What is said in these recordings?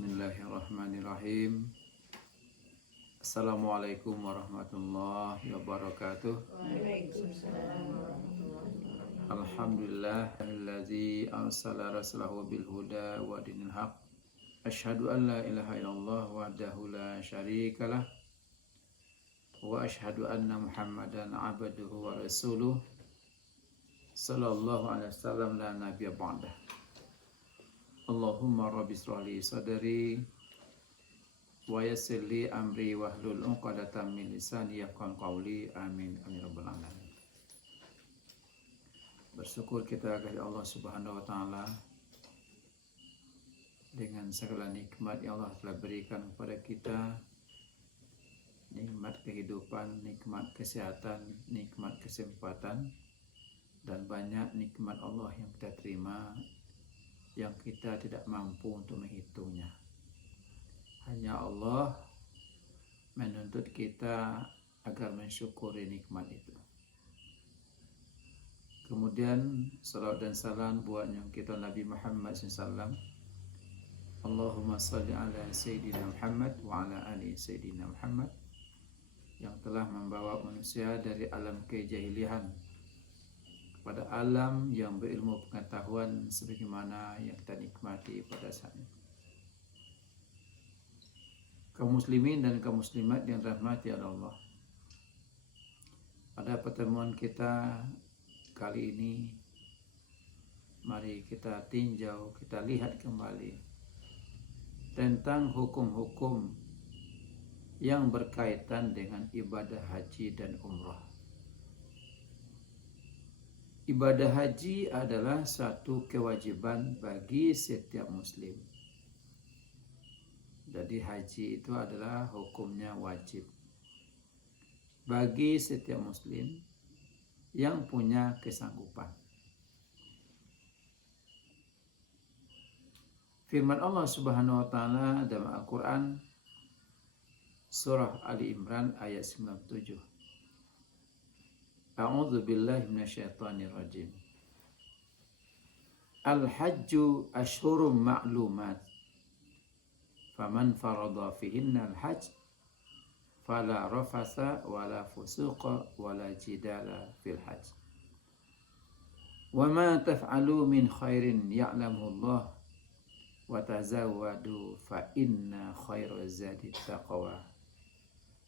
Bismillahirrahmanirrahim. Assalamualaikum warahmatullahi wabarakatuh. Waalaikumsalam warahmatullahi wabarakatuh. Alhamdulillahilladzi arsala rasulahu bil huda wa dinil haq. Asyhadu an la ilaha illallah wahdahu la syarikalah wa asyhadu anna Muhammadan abduhu wa rasuluh sallallahu alaihi wasallam la nabiyya ba'dah. Allahumma rabbi shrahli sadri wa yassir li amri wahlul 'uqdatam min lisani yafqahu qawli. Amin amin rabbal alamin. Bersyukur kita kepada Allah Subhanahu wa taala dengan segala nikmat yang Allah telah berikan kepada kita. Nikmat kehidupan, nikmat kesehatan, nikmat kesempatan, dan banyak nikmat Allah yang kita terima yang kita tidak mampu untuk menghitungnya. Hanya Allah menuntut kita agar mensyukuri nikmat itu. Kemudian salawat dan salam buat yang kita Nabi Muhammad SAW. Allahumma salli ala Sayyidina Muhammad wa ala ali Sayyidina Muhammad, yang telah membawa manusia dari alam kejahilian pada alam yang berilmu pengetahuan sebagaimana yang kita nikmati pada saat ini. Kaum muslimin dan kaum muslimat yang dirahmati Allah, pada pertemuan kita kali ini mari kita tinjau, kita lihat kembali tentang hukum-hukum yang berkaitan dengan ibadah haji dan umrah. Ibadah haji adalah satu kewajiban bagi setiap muslim. Jadi haji itu adalah hukumnya wajib bagi setiap muslim yang punya kesanggupan. Firman Allah Subhanahu wa taala dalam Al-Qur'an surah Ali Imran ayat 97. A'udzu billahi minasyaitonir rajim. Al-hajju asyhurum ma'lumat. Faman farada fihinna al-hajj fala rafasa wala fusuqa wala jidala fil hajj. Wa ma taf'alu min khairin ya'lamuhu Allah wa tazawwadu fa inna khairaz zadi taqwa.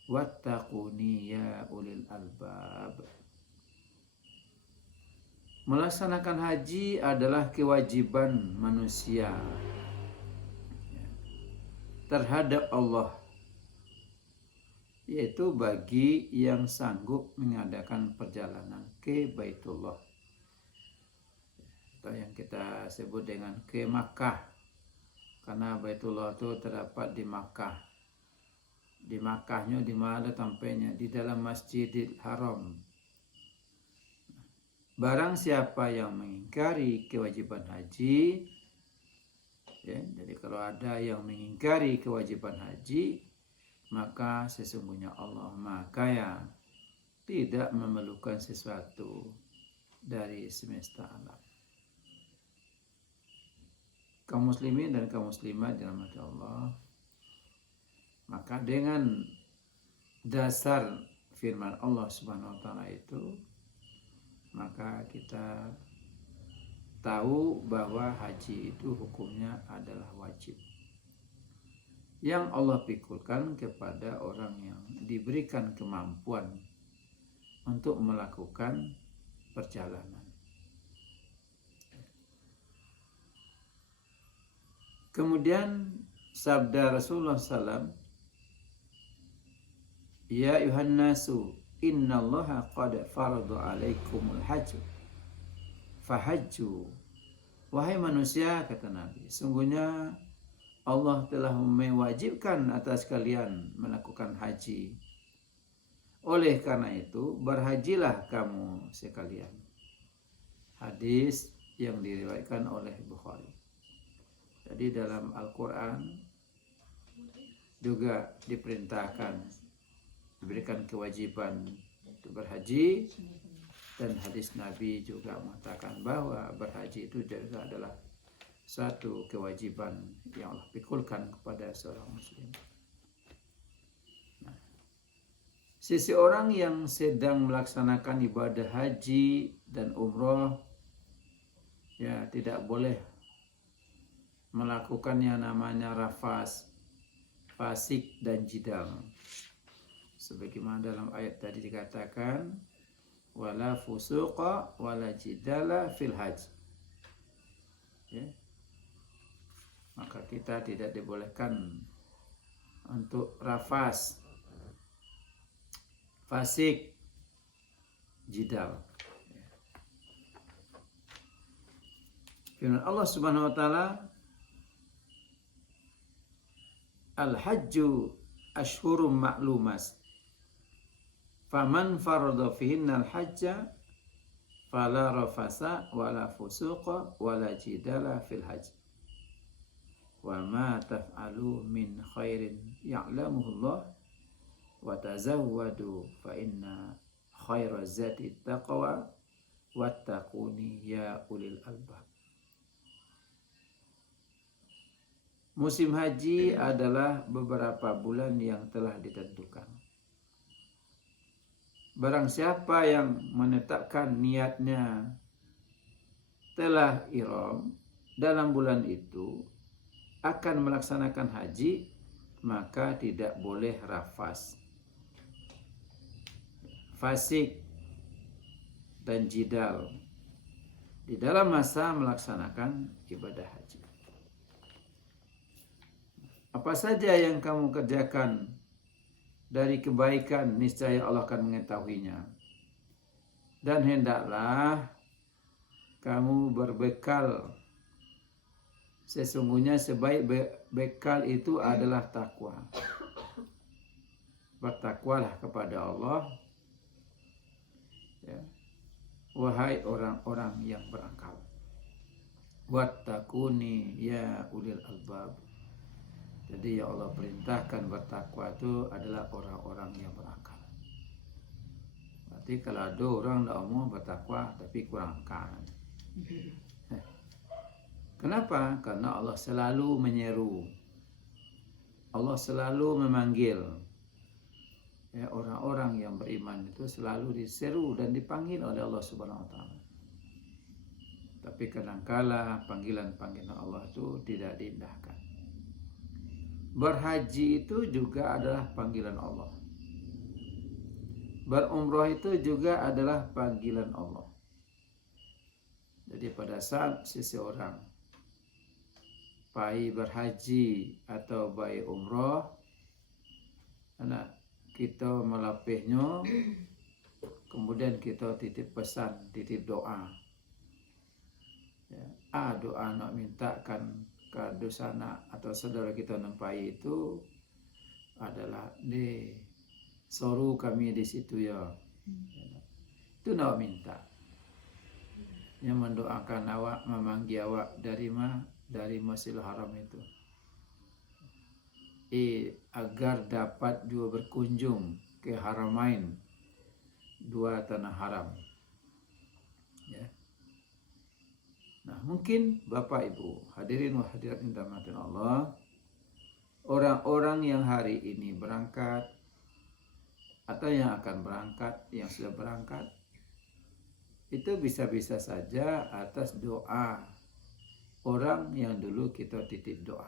Wattaquni ya ulil albab. Melaksanakan haji adalah kewajiban manusia terhadap Allah, yaitu bagi yang sanggup mengadakan perjalanan ke Baitullah, atau yang kita sebut dengan ke Makkah, karena Baitullah itu terdapat di Makkah. Di Makkahnya di mana tampaknya? Di dalam Masjidil Haram. Barang siapa yang mengingkari kewajiban haji, ya, jadi kalau ada yang mengingkari kewajiban haji, maka sesungguhnya Allah Maha Kaya, tidak memerlukan sesuatu dari semesta alam. Kaum muslimin dan kaum muslimat dirahmati Allah, maka dengan dasar firman Allah Subhanahu wa taala itu, maka kita tahu bahwa haji itu hukumnya adalah wajib yang Allah pikulkan kepada orang yang diberikan kemampuan untuk melakukan perjalanan. Kemudian sabda Rasulullah SAW, ya ayuhan nasu innallaha qad farada alaikumul hajj fahajju. Wahai manusia, kata Nabi, sungguhnya Allah telah mewajibkan atas kalian melakukan haji. Oleh karena itu, berhajilah kamu sekalian. Hadis yang diriwayatkan oleh Bukhari. Jadi dalam Al-Quran juga diperintahkan, diberikan kewajiban untuk berhaji, dan hadis Nabi juga mengatakan bahwa berhaji itu juga adalah satu kewajiban yang Allah pikulkan kepada seorang muslim. Nah, seseorang yang sedang melaksanakan ibadah haji dan umroh ya tidak boleh melakukan yang namanya rafas, fasik dan jidal. Sebagaimana dalam ayat tadi dikatakan wala fusuqa wala jidala fil hajj. Ya. Maka kita tidak dibolehkan untuk rafas, fasik, jidal. Firman Allah Subhanahu wa taala, Al-hajju ashhurum ma'lumas. Faman farada fihinna al-hajja fala rafasa wala fusuqa wala jidala fil hajj. Wa ma taf'alu min khairin ya'lamuhu Allah wa tazawwadu fa inna khaira zati taqwa wattaquni ya ulil albab. Musim haji adalah beberapa bulan yang telah ditentukan. Barang siapa yang menetapkan niatnya telah ihram dalam bulan itu akan melaksanakan haji, maka tidak boleh rafas, fasik dan jidal di dalam masa melaksanakan ibadah haji. Apa saja yang kamu kerjakan dari kebaikan, niscaya Allah akan mengetahuinya. Dan hendaklah kamu berbekal. Sesungguhnya sebaik bekal itu adalah takwa. Bertakwalah kepada Allah, ya, wahai orang-orang yang berakal. Wattaquni ya ulil albab. Jadi ya Allah perintahkan bertakwa itu adalah orang-orang yang berakal. Berarti kalau ada orang tidak mau bertakwa tapi kurang akal. Kenapa? Karena Allah selalu menyeru. Allah selalu memanggil. Ya, orang-orang yang beriman itu selalu diseru dan dipanggil oleh Allah Subhanahu wa taala. Tapi kadangkala panggilan-panggilan Allah itu tidak diindahkan. Berhaji itu juga adalah panggilan Allah. Berumrah itu juga adalah panggilan Allah. Jadi pada saat seseorang baik berhaji atau baik umrah, anak kita melapihnya, kemudian kita titip pesan, titip doa. Ya, doa nak mintakan ke dosana atau saudara kita nempai itu adalah di soru kami di situ ya. Itu nak minta. Yang mendoakan awak, memanggil awak dari Masjidil Haram itu. Agar dapat juga berkunjung ke Haramain, dua tanah haram. Ya. Nah, mungkin Bapak Ibu hadirin wa hadirat yang dirahmati Allah, orang-orang yang hari ini berangkat atau yang akan berangkat, yang sudah berangkat, itu bisa-bisa saja atas doa orang yang dulu kita titip doa.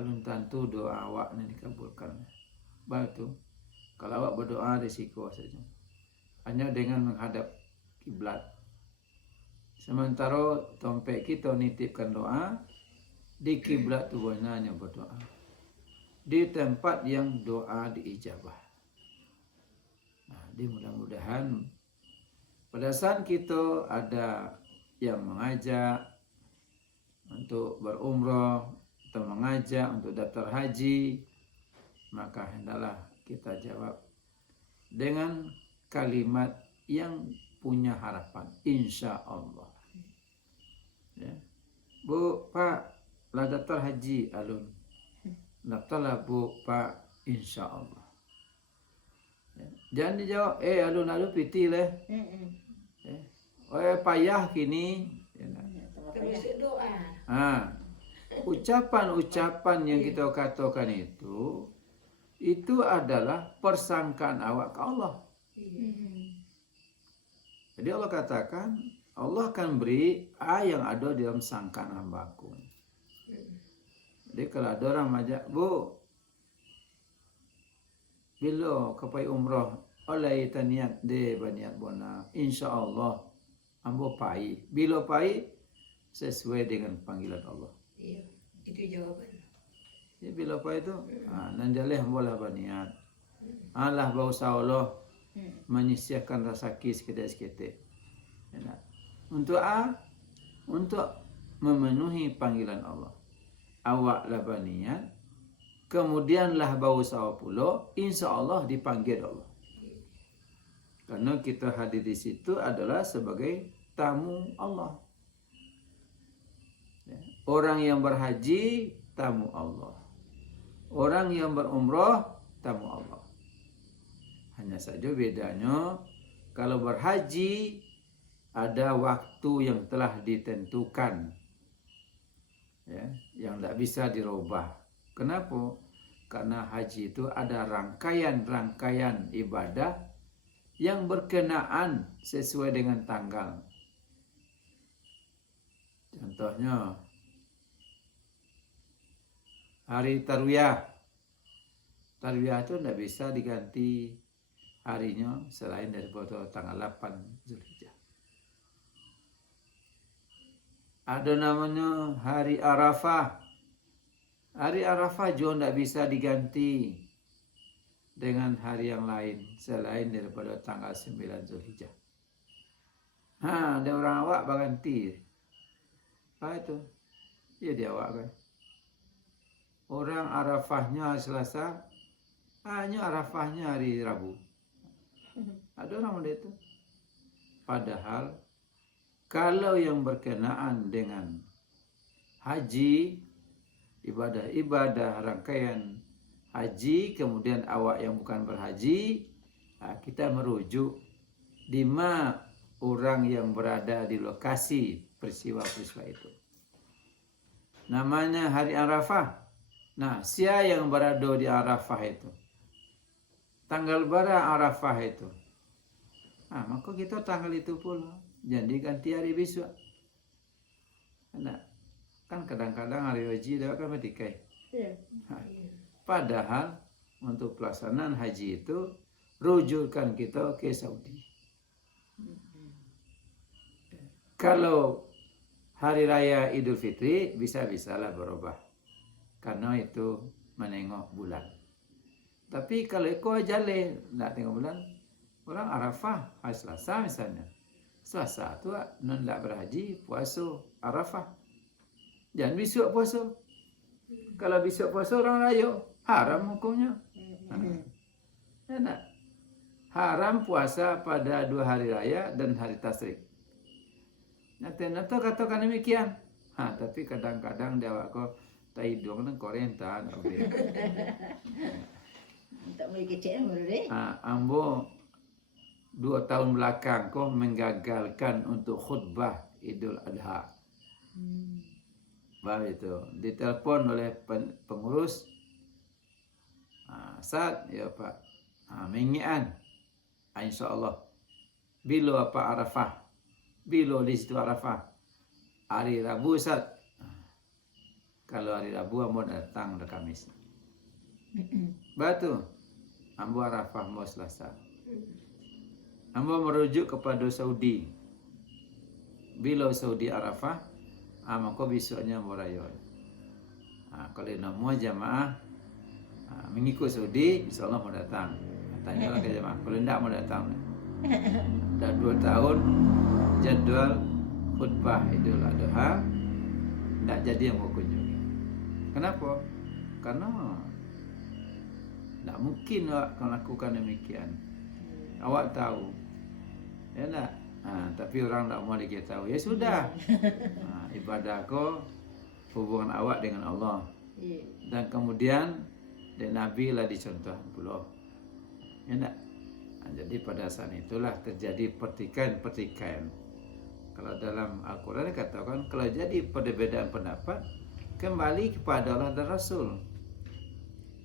Alun tentu doa awak ini dikabulkan. Baik tu, kalau awak berdoa risiko saja. Hanya dengan menghadap kiblat. Sementara tompek kita nitipkan doa di kiblat tu hanya berdoa. Di tempat yang doa diijabah. Nah, mudah-mudahan pada saat kita ada yang mengajak untuk berumrah atau mengajak untuk daftar haji, maka hendaklah kita jawab dengan kalimat yang punya harapan, insya Allah. Ya. Bu, Pak, lah daftar haji alun. Daftarlah Bu, Pak, insya Allah. Ya. Jangan dijawab, alun-alun piti leh. Payah kini. Ya, Termasuk doa. Ucapan-ucapan yang kita katakan itu adalah persangkaan awak ke Allah. Jadi Allah katakan, Allah akan beri yang ada dalam sangkaan hambaku. Jadi kalau ada orang majak, Bu, bila kapai umrah, oleh niat de baniat bona, insya-Allah ambo pai. Bila pai sesuai dengan panggilan Allah. Iya, itu jawaban. Ya bila pai itu, nanjaleh ambo lah baniat. Allah bau Allah menyisihkan rasa kis sekete. Untuk memenuhi panggilan Allah. Awak lah baniat, kemudianlah bau sawa pulo, insya Allah dipanggil Allah. Karena kita hadir di situ adalah sebagai tamu Allah. Orang yang berhaji, tamu Allah. Orang yang berumrah, tamu Allah. Hanya saja bedanya, kalau berhaji, ada waktu yang telah ditentukan. Ya, yang tidak bisa dirubah. Kenapa? Karena haji itu ada rangkaian-rangkaian ibadah yang berkenaan sesuai dengan tanggal. Contohnya, hari Tarwiyah. Tarwiyah itu tidak bisa diganti harinya selain daripada tanggal 8 Zulhijjah. Ada namanya hari Arafah. Hari Arafah juga tidak bisa diganti dengan hari yang lain selain daripada tanggal 9 Zulhijjah. Ada orang awak berganti. Apa itu? Ya dia awak kan. Orang Arafahnya Selasa, hanya Arafahnya hari Rabu. Ada orang model itu. Padahal kalau yang berkenaan dengan haji, ibadah-ibadah rangkaian haji, kemudian awak yang bukan berhaji, kita merujuk di mana orang yang berada di lokasi peristiwa-peristiwa itu. Namanya hari Arafah. Nah, siapa yang berada di Arafah itu? Tanggal berapa Arafah itu? Maka kita tanggal itu pula. Jadi ganti hari besok. Kan kadang-kadang hari haji dah kan bertikai. Padahal untuk pelaksanaan haji itu rujukan kita ke Saudi. Kalau hari raya Idul Fitri bisa-bisalah berubah. Karena itu menengok bulan. Tapi kalau ikut jale nak tengok bulan, orang Arafah hari Selasa misalnya. Selasa tu non tak berhaji puasa Arafah. Jangan besok puasa. Kalau besok puasa orang raya, haram hukumnya. Haram puasa pada 2 hari raya dan hari tasyrik. Nanti katakan demikian. Tapi kadang-kadang dia awak ko tai dong nang korenta nak boleh. Tak boleh kecil boleh. Ambo 2 tahun belakang kau menggagalkan untuk khutbah Idul Adha. Baru itu ditelepon oleh pengurus. Saat ya Pak, mengian. InsyaAllah. Bila apa Arafah? Bila di situ Arafah? Hari Rabu Ustaz. Kalau hari Rabu ambo datang ke Kamis. Batu. Ambo Arafah ambo Selasa. Ambo merujuk kepada Saudi. Bila Saudi Arafah, maka besoknya ambo raya. Kalau nama jamaah mengikut Saudi, insyaAllah mau datang. Tanyalah ke jamaah. Kalau tidak mau datang. Dah 2 tahun jadual khutbah Idul Adha tidak jadi yang mau kunjungi. Kenapa? Karena tidak mungkin awak melakukan demikian. Awak tahu. Ya tak? Tapi orang tak mau diketahui. Ya sudah. Ibadah kau, hubungan awak dengan Allah. Dan kemudian dan Nabi lah dicontoh pula. Ya tak? Jadi pada saat itulah terjadi pertikaian-pertikaian. Kalau dalam Al-Quran dikatakan kalau jadi perbedaan pendapat kembali kepada Allah dan Rasul.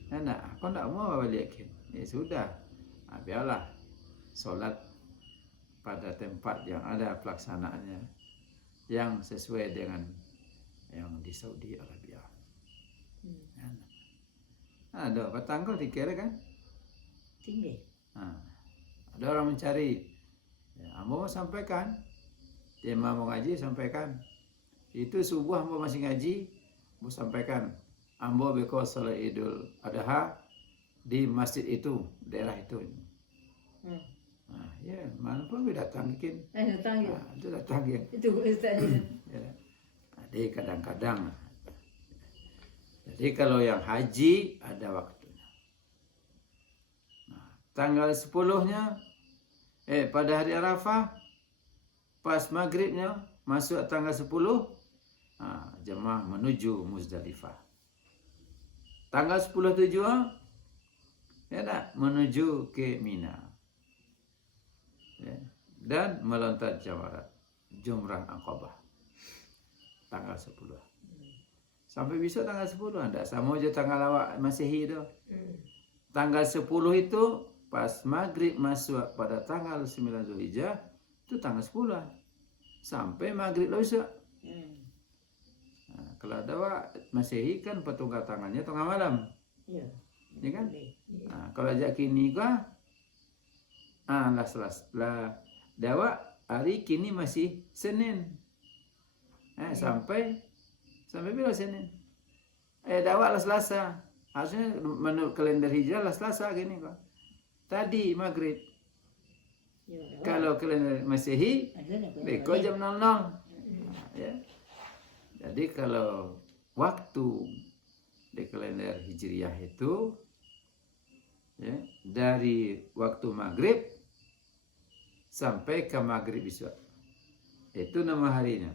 Nah, kau tak mau balik ya sudah, biarlah solat pada tempat yang ada pelaksanaannya yang sesuai dengan yang di Saudi Arabia. Ada petang kau dikira kan? Tinggi. Ada orang mencari, ambo mau sampaikan, dia mau ngaji sampaikan. Itu subuh ambo masih ngaji, ambo sampaikan. Ambo beko salat Idul Adha di masjid itu, daerah itu. Ya, mana pun datang bikin. Datang ya. Itu datang ya. Itu ustaz. Ya. Jadi kadang-kadang. Jadi kalau yang haji ada waktunya. Tanggal 10-nya pada hari Arafah pas maghribnya masuk tanggal 10 jemaah menuju Muzdalifah. Tanggal 10/7 ya tak, menuju ke Mina. Ya, dan melontar jamarat Jumrah Aqabah tanggal 10. Sampai besok tanggal 10 anda sama aja tanggal awak Masehi tu. Tanggal 10 itu pas maghrib masuk pada tanggal 9 Zulhijjah, itu tanggal 10 sampai maghrib lah besok. Kalau ada awak Masehi kan petunggal tangannya tengah malam. Ya kan? Kalau ajak kini kah? Lah dawak hari kini masih Senin. Sampai bila Senin? Dawak lah Selasa. Harusnya menurut kalender Hijrah lah Selasa gini kok. Tadi maghrib. Kalau kalender Masehi, beko jam 00. Ya. Jadi kalau waktu di kalender Hijriah itu ya, dari waktu maghrib sampai ke maghrib besok. Itu nama harinya.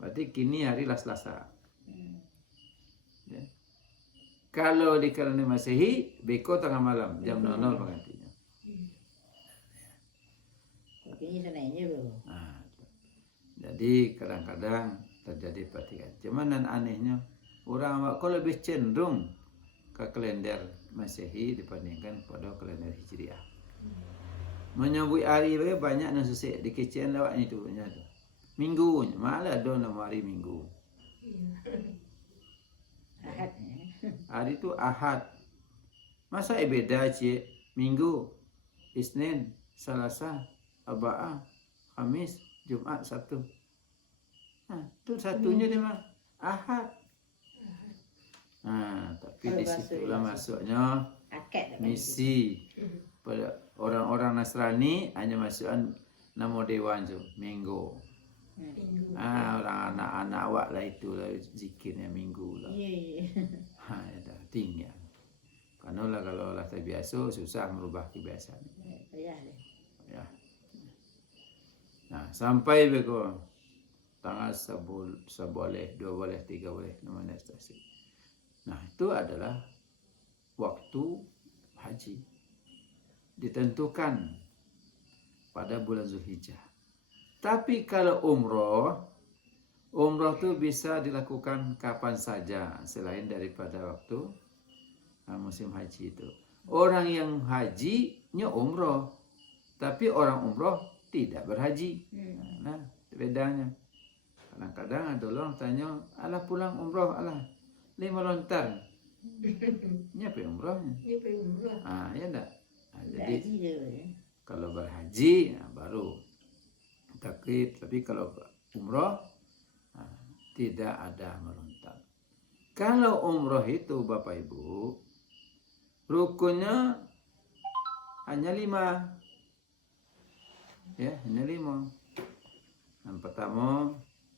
Berarti kini hari lah Selasa. Ya. Kalau di kalender Masehi, beko tengah malam jam 00 penggantinya. Ini senangnya loh. Jadi kadang-kadang terjadi pertikaian. Cuman dan anehnya orang kau lebih cenderung ke kalender Masehi dibandingkan pada kalender Hijriah. Menyambut hari banyak yang susah dikecian lawak itu punya tu. Minggu malah ada nama hari Minggu. Ahad. Hari itu Ahad. Masa beda cik? Minggu, Isnin, Selasa, Arba'ah, Khamis, Jumat, Sabtu. Itu satunya dia mah Ahad. Tapi di situlah masuknya misi pada orang-orang Nasrani hanya masukkan nama dewan tu Minggu. Orang anak-anak awak lah itulah zikirnya Minggu lah. Ya dah tinggal. Karena kalau lah terbiasa susah merubah kebiasaan. Ya. Sampai beko tanggal 1 boleh, 2 boleh, 3 boleh namanya stasi. Itu adalah waktu haji ditentukan pada bulan Zulhijjah. Tapi kalau umroh tu bisa dilakukan kapan saja selain daripada waktu musim haji itu. Orang yang hajinya umroh, tapi orang umroh tidak berhaji. Nah, bedanya. Kadang-kadang ada orang tanya, alah pulang umroh, alah 5 lontar. Ini apa umrohnya? Ya enggak. Jadi kalau berhaji baru takrib, tapi kalau umroh tidak ada melontar. Kalau umroh itu Bapak Ibu rukunnya hanya 5. Ya, hanya 5. Yang pertama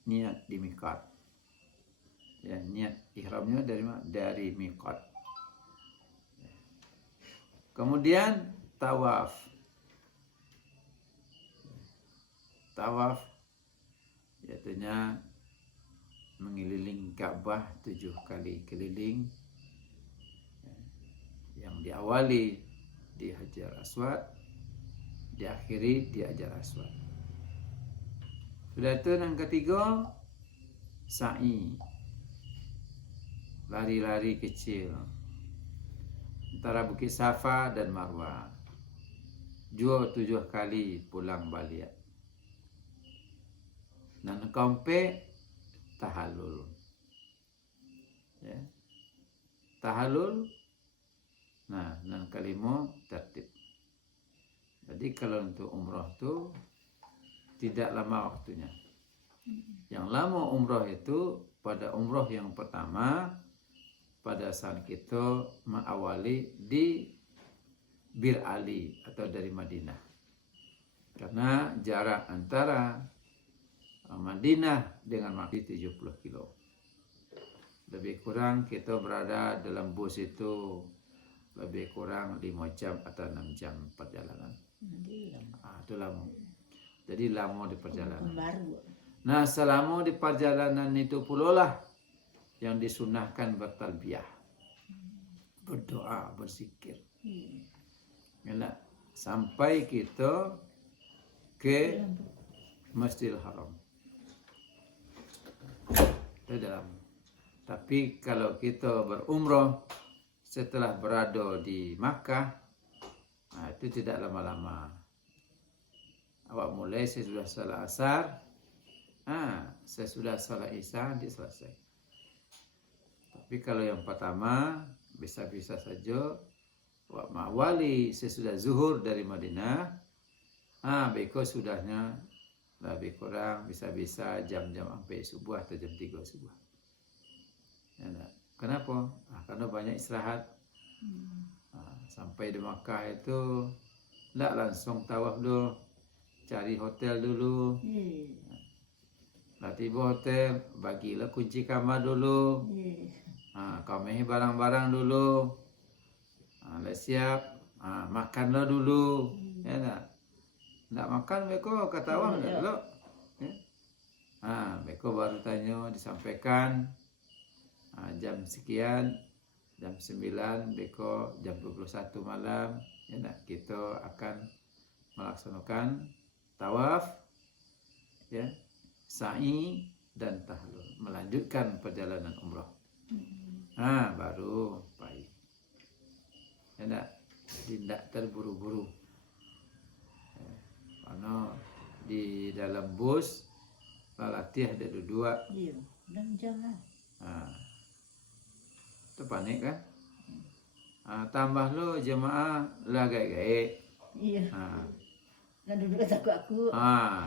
niat di miqat. Ya, niat ihramnya dari mana? Dari miqat. Kemudian tawaf. Tawaf iaitu mengelilingi Ka'bah 7 kali keliling, yang diawali di Hajar Aswad, diakhiri di Hajar Aswad. Sudah itu yang ketiga, sa'i. Lari-lari kecil antara Bukit Safa dan Marwah. 7 kali pulang balik. Dan keempat, tahallul. Ya. Tahallul. Nah, dan kelima, tertib. Jadi kalau untuk umrah tu tidak lama waktunya. Yang lama umrah itu pada umrah yang pertama, pada saat kita mengawali di Bir Ali atau dari Madinah. Karena jarak antara Madinah dengan Makkah 70 kilo. Lebih kurang kita berada dalam bus itu lebih kurang 5 jam atau 6 jam perjalanan. Itu lama. Jadi lama di perjalanan. Nah, selama di perjalanan itu pula lah yang disunahkan bertalbiyah, berdoa, berzikir. Enak. Sampai kita ke Masjidil Haram. Itu dalam. Tapi kalau kita berumrah setelah berada di Makkah, itu tidak lama-lama. Awak mulai sesudah salat asar, sesudah salat isya nanti selesai. Tapi kalau yang pertama bisa-bisa saja awak mengawali sesudah zuhur dari Madinah, beko sudahnya lebih kurang bisa-bisa jam-jam sampai subuh atau jam 3 subuh. Ya, kenapa? Karena banyak istirahat. Sampai di Makkah itu tidak langsung tawaf dulu, cari hotel dulu. Lah tiba hotel, bagilah kunci kamar dulu. Kami barang-barang dulu. Lah siap, makanlah dulu. Ya tak? Tidak makan mereka kata awak tak dulu. Mereka baru tanya disampaikan jam sekian, jam 9 beko jam 21 malam, ya nak, kita akan melaksanakan tawaf, ya, sa'i dan tahallul, melanjutkan perjalanan umrah. Baru baik. Ya nak, tidak terburu-buru. Karena di dalam bus latih ada dua. Iya, 6 jam lah. Itu panik kan? Tambah lo jemaah lah gaik-gaik. Iya. Nah duduk takut aku.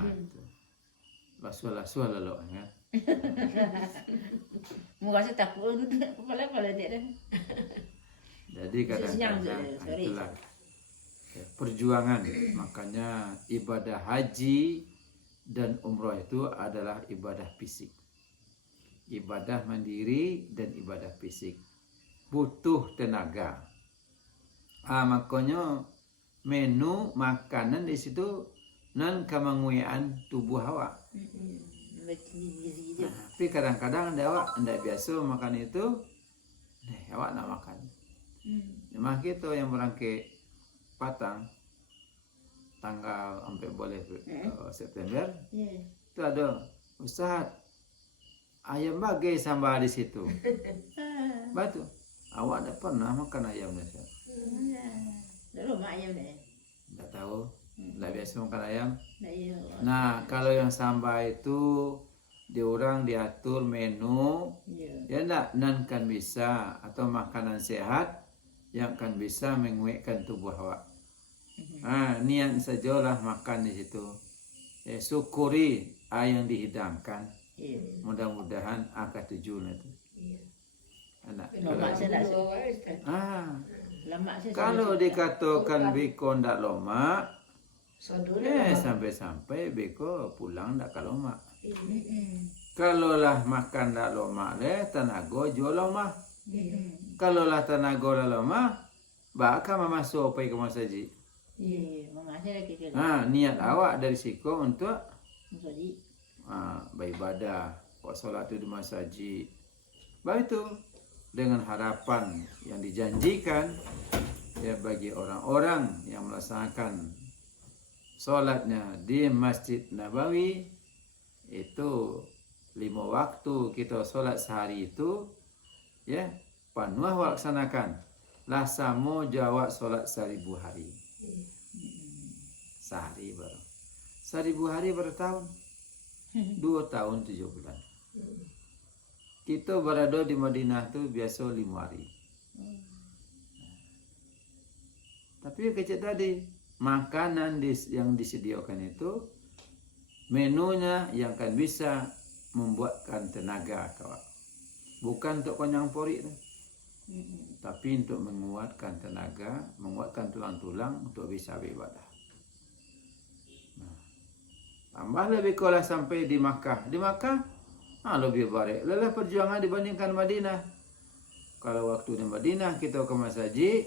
Itu. Lasuah-lasuah lah lo kan. Muka saya takut duduk kepala dia dah. Jadi kadang-kadang itulah perjuangan. Makanya ibadah haji dan umrah itu adalah ibadah fisik. Ibadah mandiri dan ibadah fisik. Butuh tenaga. Makanya menu makanan di situ nan kemanguian tubuh awak. Tapi kadang-kadang ada awak tidak biasa makan itu, awak nak makan. Memang kita yang berangkat Patang tanggal sampai boleh September, itu ada Ustaz, ayam bagai sambal di situ. Batu, awak tak pernah makan ayam dah. Lalu mak ayam dah. Tak tahu, tak biasa makan ayam. Iya. Nah, kalau yang sambal itu diorang diatur menu, ya tak, nan kan bisa atau makanan sehat yang kan bisa menguatkan tubuh awak. Niat sajalah makan di situ. Syukuri yang dihidangkan. Mudah-mudahan akan tujuan itu. Kalau dikatakan beko ndak lomak, sampai-sampai beko pulang ndak kalomak. Kalau lah makan ndak lomak tenaga jual lomak. Kalau lah tenaga lomak, bakal masuk apa ke masaji. Niat awak dari siko untuk beribadah, buat solat di masaji. Baik itu dengan harapan yang dijanjikan ya bagi orang-orang yang melaksanakan solatnya di Masjid Nabawi, Itu 5 waktu kita solat sehari itu ya panuh laksanakan lah samo jawab solat 1000 hari. Sehari baru 1000 hari bertahun 2 tahun 7 bulan. Kita berada di Madinah tu biasa 5 hari. Tapi kecil tadi makanan yang disediakan itu menunya yang kan bisa membuatkan tenaga kau. Bukan untuk kenyang porik tu. Tapi untuk menguatkan tenaga, menguatkan tulang-tulang untuk bisa beribadah. Tambah lebih kalau sampai di Makkah. Di Makkah lebih baik. Lelah perjuangan dibandingkan Madinah. Kalau waktu di Madinah kita ke masjid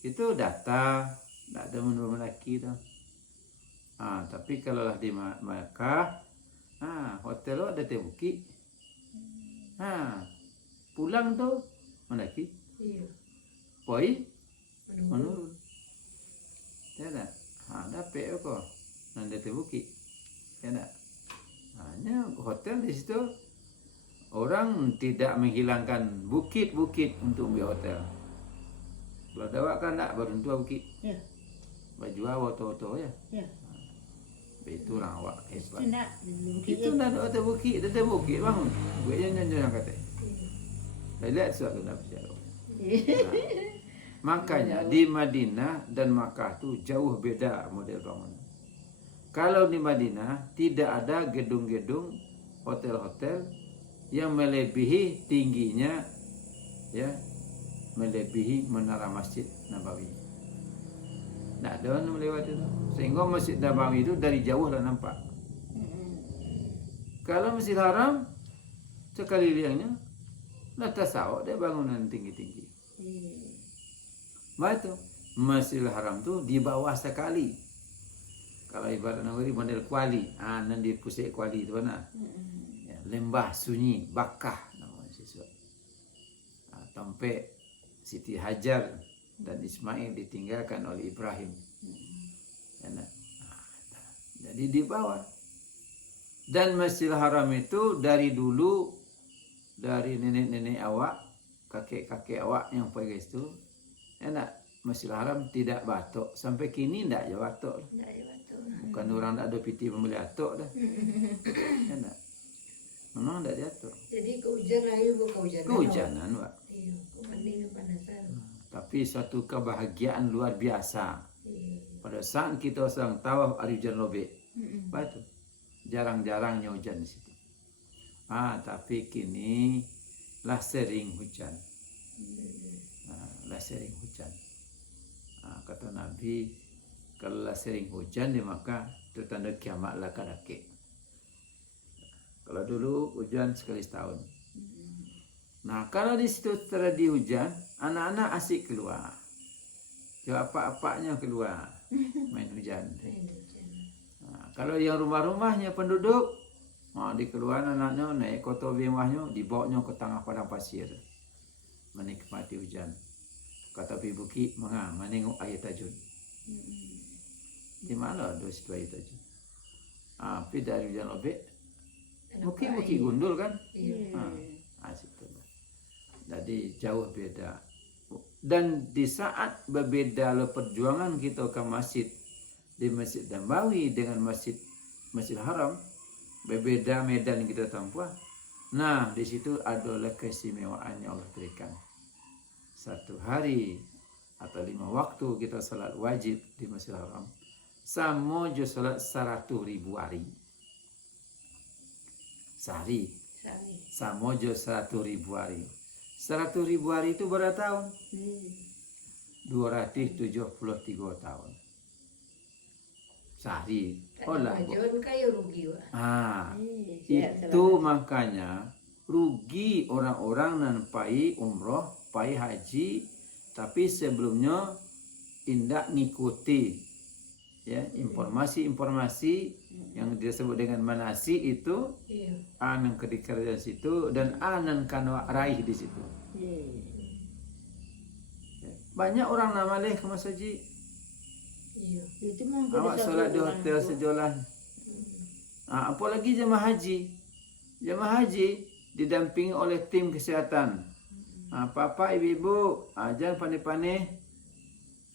itu data, tidak ada menurut lagi tu. Tapi kalau lah di Makkah, hotel ada di bukit. Pulang tu mana lagi? Poi menurun. Tidak. Dapat kok. Nanti di bukit. Tidak. Hanya hotel di situ orang tidak menghilangkan bukit-bukit untuk beli hotel. Kalau dawak kan tak beruntua bukit. Ya. Baju awak auto ya. Ya. Itu orang awak hebat. Itu Itu nak ada bukit, ada bukit bangun. Buatnya yang kata. Saya lihat suatu nak bercakap. Makanya di Madinah dan Makkah tu jauh beda model bangunan. Kalau di Madinah tidak ada gedung-gedung hotel-hotel yang melebihi tingginya ya melebihi menara Masjid Nabawi. Tak ada orang melewati itu. Sehingga Masjid Nabawi itu dari jauh lah nampak. Kalau Masjid Haram sekelilingnya atas sawah dia bangunan tinggi-tinggi. Betul. Masjidil Haram tu di bawah sekali. Kalau ibarat negeri model kuali, nan di pusat kuali tu mana? Ya, lembah sunyi, Bakah namanya sesuatu. Sampai Siti Hajar dan Ismail ditinggalkan oleh Ibrahim. Ya, jadi di bawah. Dan Masjidil Haram itu dari dulu dari nenek-nenek awak, kakek-kakek awak yang pergi itu, enak Masjidil Haram tidak batok sampai kini tidak ya batok. Bukan orang tak ada piti pembeli atok dah. Enak. Memang tak jatuh. Jadi kehujanan air kehujanan. Kehujanan, Pak. Iya, kebanding kepanasan. Tapi satu kebahagiaan luar biasa. Iya. Pada saat kita sedang tawaf hari hujan lobek. Batu. Jarang-jarangnya hujan di situ. Tapi kini lah sering hujan. Lah sering hujan. Kata Nabi, kalau lah sering hujan di Makkah itu tanda kiamat lah kadake. Kalau dulu hujan sekali setahun. Nah kalau di situ terjadi hujan, anak-anak asik keluar. Apa-apanya keluar main hujan. Kalau yang rumah-rumahnya penduduk, di keluar anaknya naik kotor bimahnya, dibawanya ke tengah padang pasir, menikmati hujan. Kata Ibu Ki, menengok air terjun. Di mana ada situ air terjun? Tapi dari hujan lobek, Bukit-bukit gundul kan? Iya. Situ. Jadi jauh beda. Dan di saat berbeda perjuangan kita ke masjid di Masjid Nabawi dengan Masjid Haram, berbeda medan kita tempuh. Nah, di situ adalah keistimewaan yang Allah berikan. 1 hari atau 5 waktu kita salat wajib di Masjidil Haram sama je salat 100.000 hari. Sehari sama je 100.000 hari. 100.000 hari itu berapa tahun? 273 tahun. Sehari. Jangan kaya rugi, Pak. Itu makanya rugi orang-orang nan pai umroh, pai haji, tapi sebelumnya tidak ngikuti ya informasi-informasi yang disebut dengan manasi itu, anan kedikarajan situ dan anan kanwa raih di situ. Banyak orang nama leh ke masjid. Itu mah Awak solat di hotel sejolah. Apalagi jemaah haji. Jemaah haji didampingi oleh tim kesihatan. Bapak, ibu-ibu, jangan panik-panik.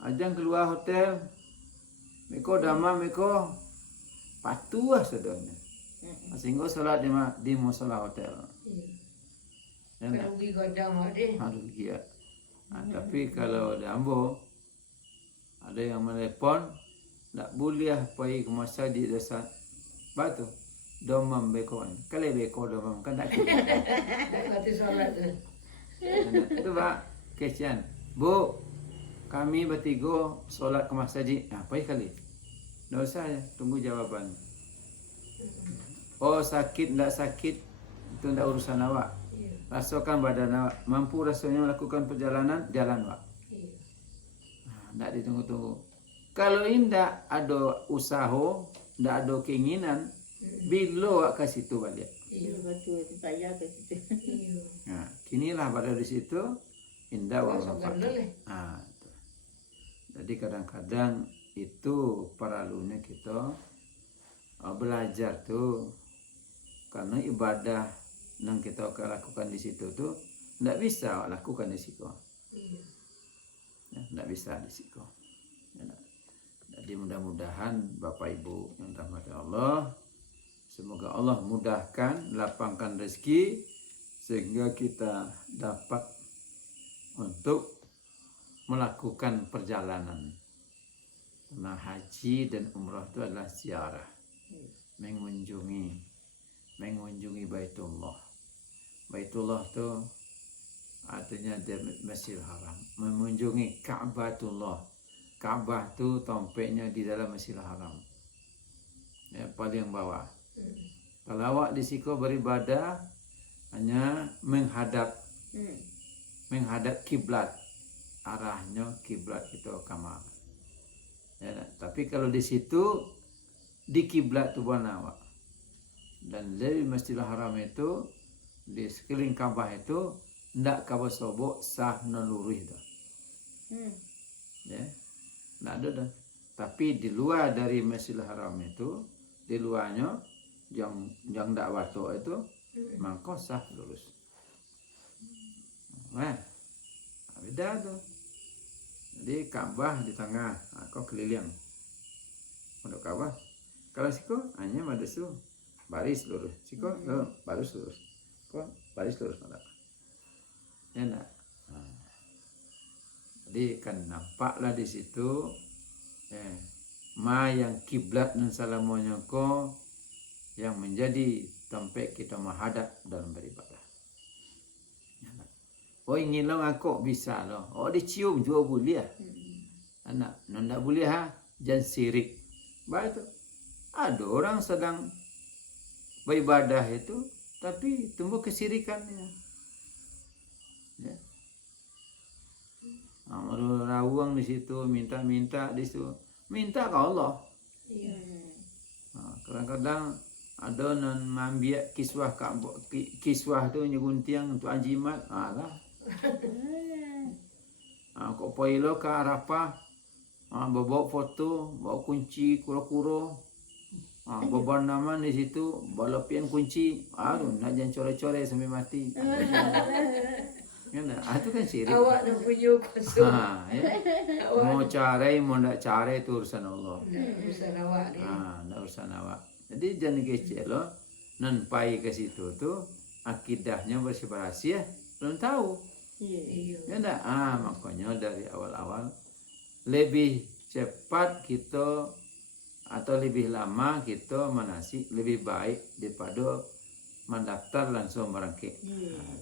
Jangan keluar hotel. Meko damam meko patuah sedangnya. Sehingga solat di musola hotel. Iya. Rugi godang awak deh. Aduh ya. Tapi kalau di Ambo ada yang menelepon, tak boleh pergi ke masjid dosa batu. Domam beko kan. Kalau beko domam kan tak kita. Mati solat tu. Itu Pak, kesian. Bu, kami bertiga solat ke masjid. Pergi kali. Tak usah ya, tunggu jawapan. Oh sakit, tak sakit, itu tak urusan awak. Iya. Rasakan badan awak. Mampu rasanya melakukan perjalanan, jalan Pak. Iya. Tak ditunggu-tunggu. Kalau tidak ada usaha, tidak ada keinginan, bila awak ke situ balik. Iya. Betul, payah ke situ. Iya. Kinilah pada di situ, indah awak Masuk pakai. gandel. Itu. Jadi kadang-kadang itu perlunya kita belajar tuh, karena ibadah yang kita lakukan di situ tuh tidak bisa lakukan di situ. Iya. Tidak bisa di situ. Jadi mudah-mudahan Bapak Ibu yang dirahmati Allah, semoga Allah mudahkan, lapangkan rezeki sehingga kita dapat untuk melakukan perjalanan. Karena haji dan umrah itu adalah ziarah, mengunjungi Baitullah. Baitullah itu artinya Masjidil Haram, mengunjungi Ka'batullah. Ka'bah itu tompeknya di dalam Masjidil Haram, ya, paling bawah. Kalau awak di situ beribadah hanya menghadap kiblat, arahnya kiblat itu kamar. Ya, tapi kalau di situ di kiblat tubuh awak, dan dari Masjidil Haram itu di sekeliling Ka'bah itu ndak Ka'bah sobok sah naluri itu. Ya, ndak ada dah. Tapi di luar dari Masjidil Haram itu, di luarnya yang ndak wato itu, maka sah lurus. Nah, beda tuh. Jadi Ka'bah di tengah, kau keliling. Untuk Ka'bah, kalau siko hanya madrasu baris lurus, siko baris lurus, kau baris lurus mana? Ya nak. Jadi kan nampaklah di situ, yang kiblat dan salamonya ko yang menjadi tempat kita menghadap dalam beribadah. Oh ingin lo ngakuk bisa lo. Oh dicium juga boleh. Anak, ndak boleh jangan sirik. Baik tu. Ada orang sedang beribadah itu, tapi tumbuh kesirikannya. Ya. Rawang di situ, minta di situ, minta ke Allah. Iya. Kadang-kadang ada nan mambiak kiswah tu nyeguntiang untuk ajimat, lah. Kok poilo ke Arafah, bawa foto, bawa kunci kuro-kuro, bawa nama di situ, bawa lepian kunci, nak jangan core-core sampai mati. Itu kan sirik. Awak nak punya kosong. Ya. Mau carai, mau tak carai itu urusan Allah. Urusan awak ni. Tak urusan awak. Jadi jangan kecil loh. Nan pai ke situ tu akidahnya bersih-bersih, belum tahu. Iya. Ya enggak? Makanya dari awal-awal lebih cepat kita atau lebih lama kita manasik lebih baik daripada mendaftar langsung merangkik.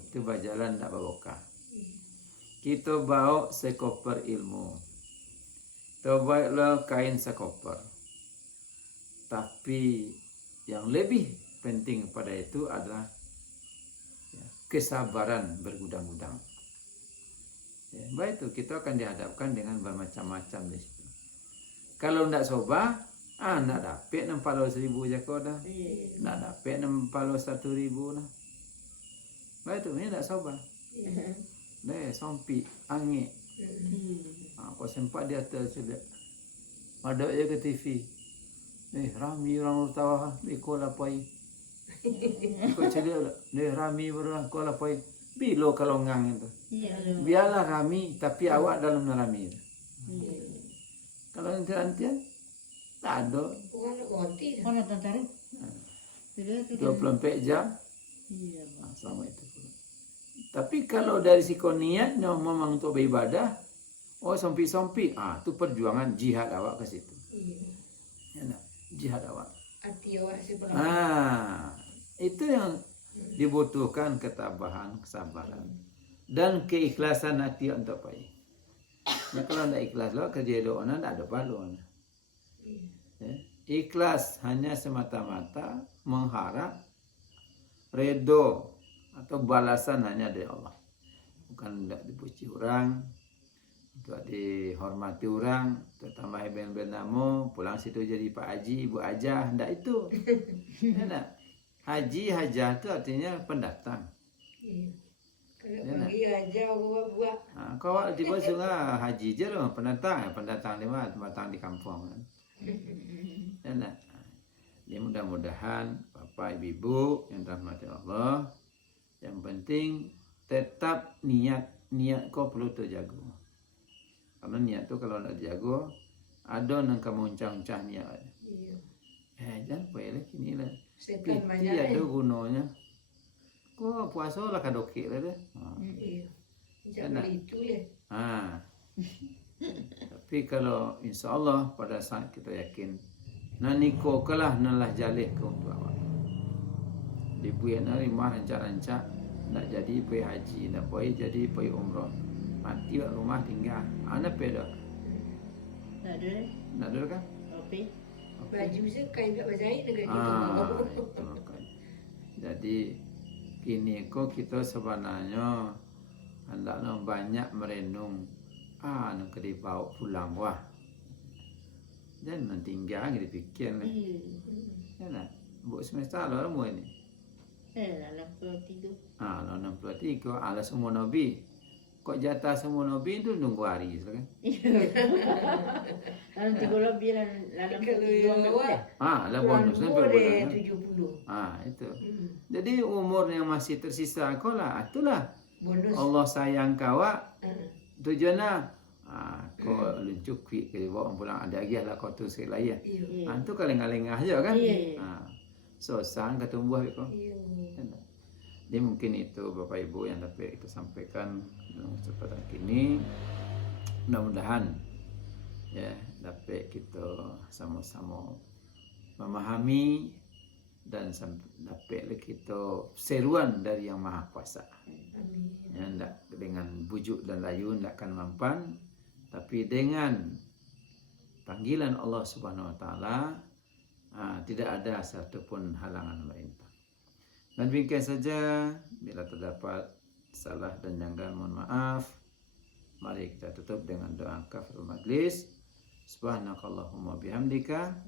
Itu berjalan tak berokah. Kita bawa sekoper ilmu. Baiklah kain sekoper. Tapi yang lebih penting pada itu adalah kesabaran bergudang-gudang. Ya, baik itu kita akan dihadapkan dengan bermacam-macam di situ. Kalau tidak coba, nak dapat 40,000 je kau dah. Nak dapat 41,000 dah. Baik itu, ini tak coba. Deh, sompi, angin. Kau sempat di atas je. Ada je ke TV. Rami orang tawa ikut lapoi. Ikut ceria rami orang ikut lapoi. Bilo kalau ngang itu. Iya. Biarlah rami tapi awak dalam rami. Iya. Kalau nanti tak ada Orang nak ganti. Mana tentara? Sudah tu. 24 jam. Iya. Sama itu. Tapi kalau dari siko niatnya memang untuk beribadah, sompi-sompi, itu perjuangan jihad awak ke situ. Iya. Ya nak? Jihad awak. Hati awak sebelah. Itu yang dibutuhkan ketabahan, kesabaran dan keikhlasan hati untuk apa. Nah, kalau tidak ikhlas lo kerja doa tidak ada pahala. Ya. Ikhlas hanya semata-mata mengharap redo atau balasan hanya dari Allah. Bukan tidak dipuji orang, tidak dihormati orang, terutama ben-ben namo pulang situ jadi Pak Haji, Ibu Aja, tidak itu. Tidak. Haji hajah itu artinya pendatang. Iya. Kalau Ya, pagi aja buat. Kau di bawah sungai haji je loh pendatang di mana? Pendatang di kampung kan. Ya, nah. Ya mudah-mudahan Bapak Ibu yang dirahmati Allah, yang penting tetap niat kau perlu terjaga. Karena niat tu kalau tidak dijaga, ada yang kamu uncah-uncah niat. Iya. Jangan boleh kini lah. Setan Piti banyak. ada gunanya. Kau puasa lah kadokik lah deh. Iya. Enak. Jangan itu le. Tapi kalau insya Allah pada saat kita yakin naniko kalah nalah jalih ke untuk awak. Di bulan rumah rancak-rancak nak jadi pergi haji, nak pergi jadi pergi umrah. Mati kat rumah tinggal. Anak peda. Tak ada. Nak ada kan? Kopi. Baju saya kain tak berjahit dengan Itu kan. Jadi kini kok kita sebenarnya hendaknya banyak merenung. Nak kena bawa pulang wah. Jangan tinggal lagi dipikir lah. Iya. Ya nak. Buat semester lah semua ni. Dalam 63. Lalu 63 ala semua Nabi. Kok jatah semua Nabi tu nunggu hari kan? Dalam 3 lebih dalam Kalau 3 yang awak Lah bonus sampai umur bulan. dia 70. Itu. Jadi umur yang masih tersisa kau lah. Itulah Bonus. Allah sayang kau. Ah. Tujuannya kau luncuk ke bawa pulang ada lagi lah kau tu sekali ya. Iya. Tu kaleng-kaleng aja kan? Iya. So sang ketumbuh kau. Iya. Jadi mungkin itu Bapak Ibu yang dapat kita sampaikan dalam kesempatan kini. Mudah-mudahan ya dapat kita sama-sama memahami dan dapat kita seruan dari Yang Maha Kuasa. Amin. Ya, tidak dengan bujuk dan layu tidak akan mampan, tapi dengan panggilan Allah Subhanahu Wa Taala tidak ada satupun halangan merintah. Dan demikian saja, bila terdapat salah dan janggal mohon maaf. Mari kita tutup dengan doa kafaratul majlis. Subhanakallahumma bihamdika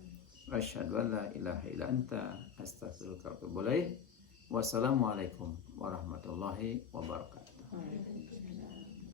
asyhadu an la ilaha illa anta astaghfiruka wa atubu ilaik. Wassalamualaikum warahmatullahi wabarakatuh. Waalaikumsalam.